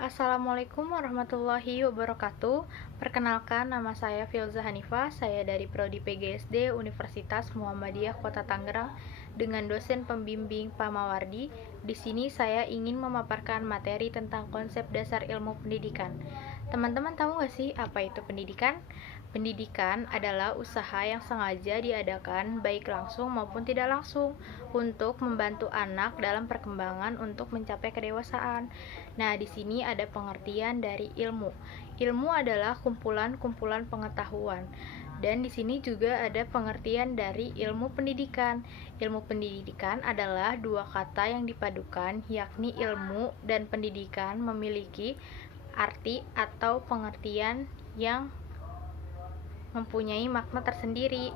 Assalamualaikum warahmatullahi wabarakatuh. Perkenalkan, nama saya Filza Hanifah. Saya dari Prodi PGSD Universitas Muhammadiyah Kota Tangerang dengan dosen pembimbing Pak Mawardi. Di sini saya ingin memaparkan materi tentang konsep dasar ilmu pendidikan. Teman-teman tahu nggak sih apa itu pendidikan? Pendidikan adalah usaha yang sengaja diadakan baik langsung maupun tidak langsung untuk membantu anak dalam perkembangan untuk mencapai kedewasaan. Nah, di sini ada pengertian dari ilmu. Ilmu adalah kumpulan-kumpulan pengetahuan. Dan di sini juga ada pengertian dari ilmu pendidikan. Ilmu pendidikan adalah dua kata yang dipadukan, yakni ilmu dan pendidikan memiliki arti atau pengertian yang mempunyai makna tersendiri.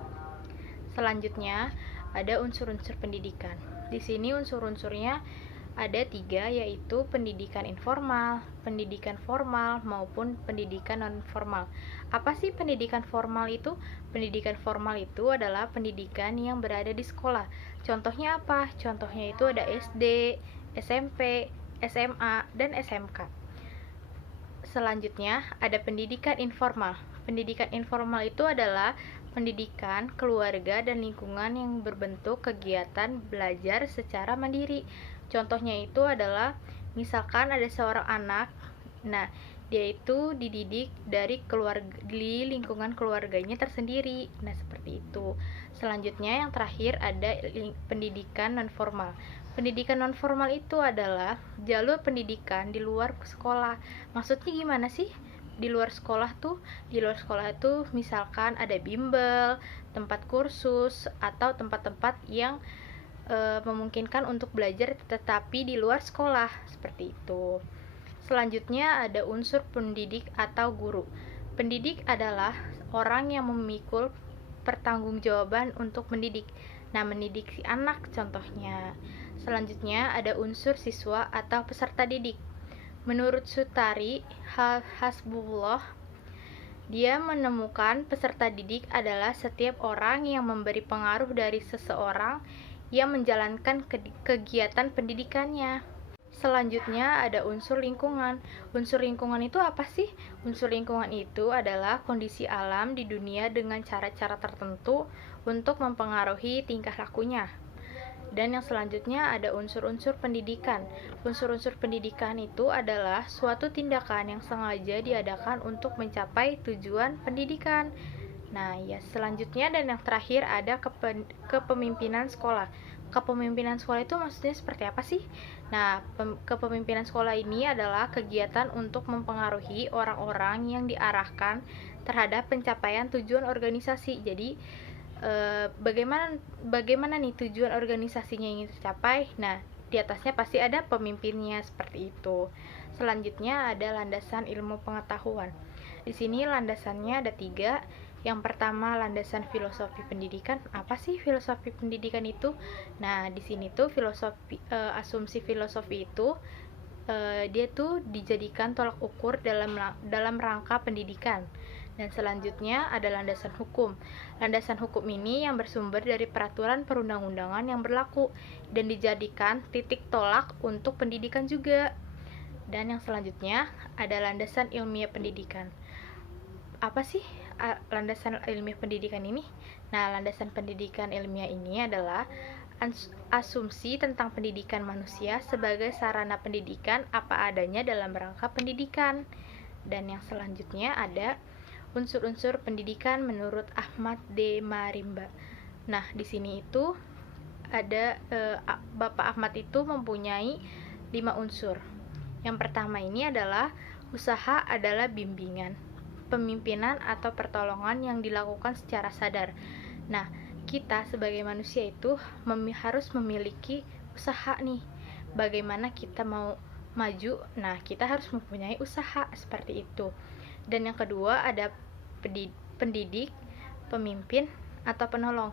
Selanjutnya, ada unsur-unsur pendidikan. Di sini unsur-unsurnya ada 3, yaitu pendidikan informal, pendidikan formal, maupun pendidikan non-formal. Apa sih pendidikan formal itu? Pendidikan formal itu adalah pendidikan yang berada di sekolah. Contohnya apa? Contohnya itu ada SD, SMP, SMA, dan SMK. Selanjutnya, ada pendidikan informal. Pendidikan informal itu adalah pendidikan, keluarga, dan lingkungan yang berbentuk kegiatan belajar secara mandiri. Contohnya itu adalah, misalkan ada seorang anak, nah dia itu dididik di lingkungan keluarganya tersendiri. Nah, seperti itu. Selanjutnya yang terakhir ada pendidikan non-formal. Pendidikan non-formal itu adalah jalur pendidikan di luar sekolah. Maksudnya gimana sih? Di luar sekolah itu misalkan ada bimbel, tempat kursus, atau tempat-tempat yang memungkinkan untuk belajar tetapi di luar sekolah, seperti itu. Selanjutnya ada unsur pendidik atau guru. Pendidik adalah orang yang memikul pertanggungjawaban untuk mendidik. Nah, mendidik si anak contohnya. Selanjutnya ada unsur siswa atau peserta didik. Menurut Sutari Hasbullah, dia menemukan peserta didik adalah setiap orang yang memberi pengaruh dari seseorang yang menjalankan kegiatan pendidikannya. Selanjutnya ada unsur lingkungan. Unsur lingkungan itu apa sih? Unsur lingkungan itu adalah kondisi alam di dunia dengan cara-cara tertentu untuk mempengaruhi tingkah lakunya. Dan yang selanjutnya ada unsur-unsur pendidikan. Unsur-unsur pendidikan itu adalah suatu tindakan yang sengaja diadakan untuk mencapai tujuan pendidikan. Nah, ya selanjutnya dan yang terakhir ada kepemimpinan sekolah. Kepemimpinan sekolah itu maksudnya seperti apa sih? Nah, kepemimpinan sekolah ini adalah kegiatan untuk mempengaruhi orang-orang yang diarahkan terhadap pencapaian tujuan organisasi. Jadi, bagaimana nih tujuan organisasinya ingin tercapai? Nah, di atasnya pasti ada pemimpinnya, seperti itu. Selanjutnya ada landasan ilmu pengetahuan. Di sini landasannya ada 3. Yang pertama, landasan filosofi pendidikan. Apa sih filosofi pendidikan itu? Nah, di sini tuh asumsi filosofi itu dia tuh dijadikan tolak ukur dalam rangka pendidikan. Dan selanjutnya ada landasan hukum. Landasan hukum ini yang bersumber dari peraturan perundang-undangan yang berlaku dan dijadikan titik tolak untuk pendidikan juga. Dan yang selanjutnya ada landasan ilmiah pendidikan. Apa sih landasan ilmiah pendidikan ini? Nah, landasan pendidikan ilmiah ini adalah asumsi tentang pendidikan manusia sebagai sarana pendidikan apa adanya dalam rangka pendidikan. Dan yang selanjutnya ada unsur-unsur pendidikan menurut Ahmad D. Marimba. Nah, di sini itu ada Bapak Ahmad itu mempunyai 5 unsur. Yang pertama ini adalah usaha adalah bimbingan, pemimpinan atau pertolongan yang dilakukan secara sadar. Nah, kita sebagai manusia itu harus memiliki usaha nih. Bagaimana kita mau maju? Nah, kita harus mempunyai usaha seperti itu. Dan yang kedua ada pendidik, pemimpin, atau penolong.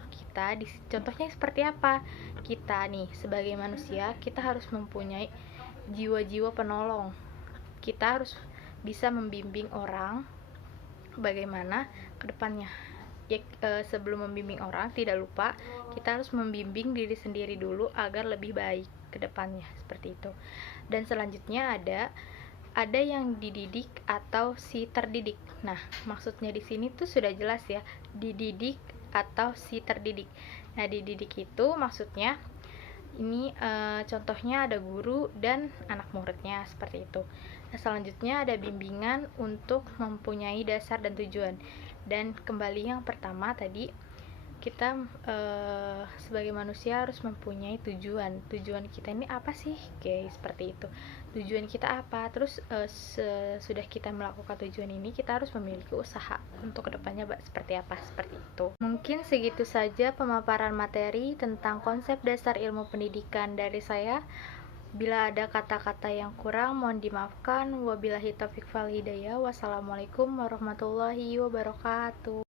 Contohnya seperti apa? Kita nih sebagai manusia, kita harus mempunyai jiwa-jiwa penolong. Kita harus bisa membimbing orang bagaimana ke depannya. Sebelum membimbing orang, tidak lupa kita harus membimbing diri sendiri dulu agar lebih baik ke depannya, seperti itu. Dan selanjutnya ada ada yang dididik atau si terdidik. Nah, maksudnya di sini tuh sudah jelas ya, dididik atau si terdidik. Nah, dididik itu maksudnya ini contohnya ada guru dan anak muridnya seperti itu. Nah, selanjutnya ada bimbingan untuk mempunyai dasar dan tujuan. Dan kembali yang pertama tadi, kita sebagai manusia harus mempunyai tujuan. Tujuan kita ini apa sih? Kayak seperti itu. Tujuan kita apa? Terus sudah kita melakukan tujuan ini, kita harus memiliki usaha untuk kedepannya seperti apa? Seperti itu. Mungkin segitu saja pemaparan materi tentang konsep dasar ilmu pendidikan dari saya. Bila ada kata-kata yang kurang, mohon dimaafkan. Wabillahi taufiq wal hidayah. Wassalamualaikum warahmatullahi wabarakatuh.